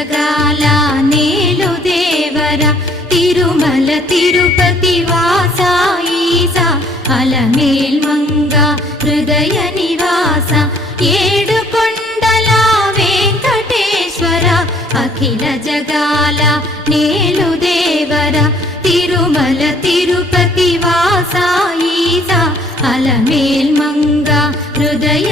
జగాల నేలు దేవర తిరుమల తిరుపతి వాస ఈసా అలమేల్ మంగ హృదయ నివాస ఏడు కొండల వెంకటేశ్వర అఖిల జగాల నేలు దేవర తిరుమల తిరుపతి వాస ఈసా అలమేల్ మంగ హృదయ